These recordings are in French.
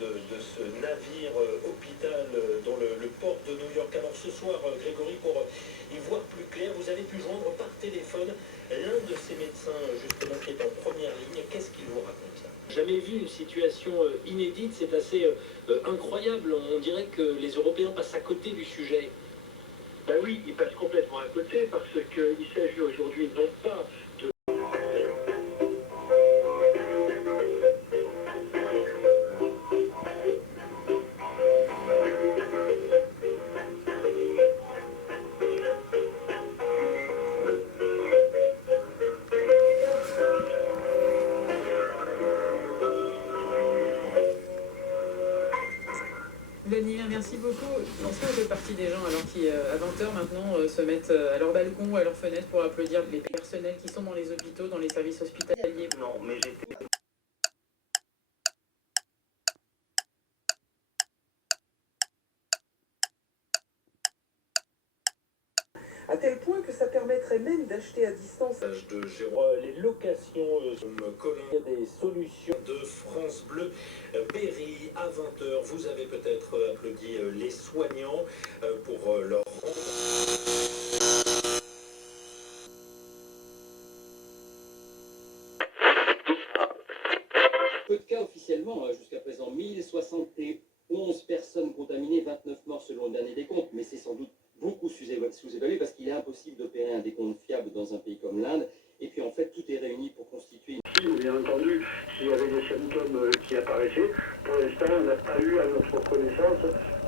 de ce navire hôpital dans le port de New York. Alors ce soir, Grégory, pour y voir plus clair, vous avez pu joindre par téléphone l'un de ces médecins justement qui est en première ligne. Qu'est-ce qu'il vous raconte ça? Jamais vu une situation inédite, c'est assez incroyable. On dirait que les Européens passent à côté du sujet. Ben oui, ils passent complètement à côté parce qu'il s'agit aujourd'hui non pas de... Vladimir, merci beaucoup. Est-ce que vous faites partie des gens alors qui, à 20h maintenant, se mettent à leur balcon ou à leur fenêtre pour applaudir les personnels qui sont dans les hôpitaux, dans les services hospitaliers? Non, mais j'étais... À tel point que ça permettrait même d'acheter à distance. De Jérôme, les locations comme Colin, il y a des solutions de France Bleu Berry à 20h. Vous avez peut-être applaudi les soignants pour leur Peu de cas officiellement, jusqu'à présent 1071 personnes contaminées, 29 morts selon le dernier décompte, mais c'est sans doute beaucoup sous-évalué parce qu'il est impossible d'opérer un décompte fiable dans un pays comme l'Inde. Et puis en fait, tout est réuni pour constituer Bien entendu, s'il y avait des symptômes qui apparaissaient, pour l'instant, on n'a pas eu à notre connaissance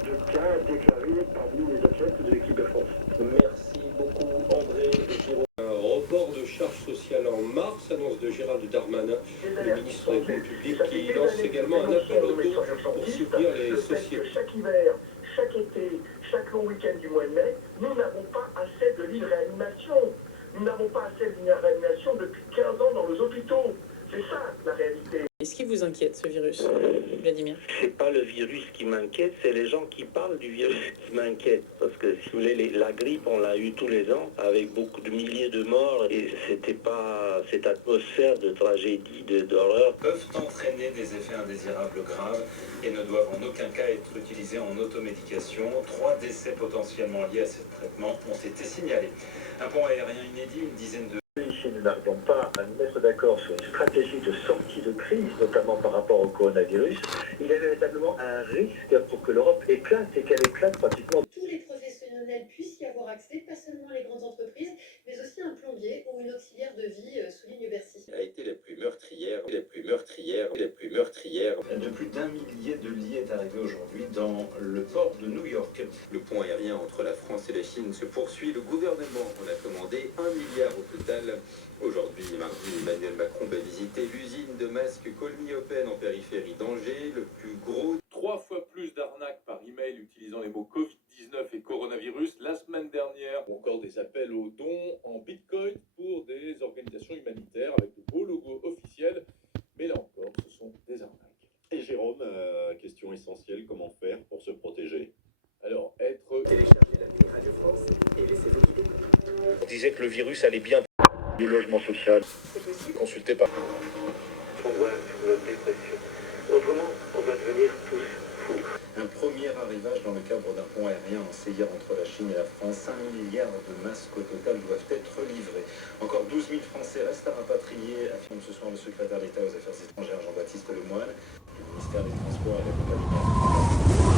de cas déclarés parmi les athlètes de l'équipe de France. Merci beaucoup André et Jérôme. Un report de charges sociales en mars, annonce de Gérald Darmanin, le ministre des Comptes publics, qui lance également un appel aux dons pour soutenir les sociétés. Chaque hiver, chaque été, chaque long week-end du mois de mai, nous n'avons pas assez de lits de réanimation. Nous n'avons pas assez de lits de réanimation depuis 15 ans dans nos hôpitaux. C'est ça la réalité. Est-ce qui vous inquiète ce virus, Vladimir? C'est pas le virus qui m'inquiète, c'est les gens qui parlent du virus qui m'inquiètent. Parce que si vous voulez, la grippe, on l'a eu tous les ans, avec beaucoup de milliers de morts, et c'était pas cette atmosphère de tragédie, d'horreur. Peuvent entraîner des effets indésirables graves et ne doivent en aucun cas être utilisés en automédication. 3 décès potentiellement liés à ce traitement ont été signalés. Un pont aérien inédit, une dizaine de... Si nous n'arrivons pas à nous mettre d'accord sur une stratégie de sortie de crise, notamment par rapport au coronavirus, il y a véritablement un risque pour que l'Europe éclate et qu'elle éclate pratiquement. Tous les professionnels puissent y avoir accès, pas seulement les grandes entreprises, mais aussi un plombier ou une auxiliaire de vie, souligne Bercy. a été la plus meurtrière. De plus d'un millier de lits est arrivé aujourd'hui dans le port de New York. Le pont aérien entre la France et la Chine se poursuit. Le gouvernement en a commandé 1 milliard au total. Aujourd'hui, mardi, Emmanuel Macron va visiter l'usine de masques Colmy-Open en périphérie d'Angers, le plus gros. 3 fois plus d'arnaques par email utilisant les mots Covid-19 et coronavirus la semaine dernière, ou encore des appels aux dons en bitcoin pour des organisations humanitaires avec de beaux logos officiels, mais là encore, ce sont des arnaques. Et Jérôme, question essentielle, comment faire pour se protéger? Alors, Télécharger l'appli Radio France et laissez-vous guider. On disait que le virus allait bien. Du logement social. C'est possible. Consulté par... On voit notre dépression. Autrement, on va devenir tous fous. Un premier arrivage dans le cadre d'un pont aérien lancé hier entre la Chine et la France. 5 milliards de masques au total doivent être livrés. Encore 12 000 Français restent à rapatrier, affirme ce soir le secrétaire d'État aux Affaires étrangères Jean-Baptiste Lemoyne. Le ministère des Transports et de l'accompagnement.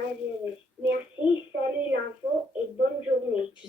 la gérer. Merci, salut l'info et bonne journée.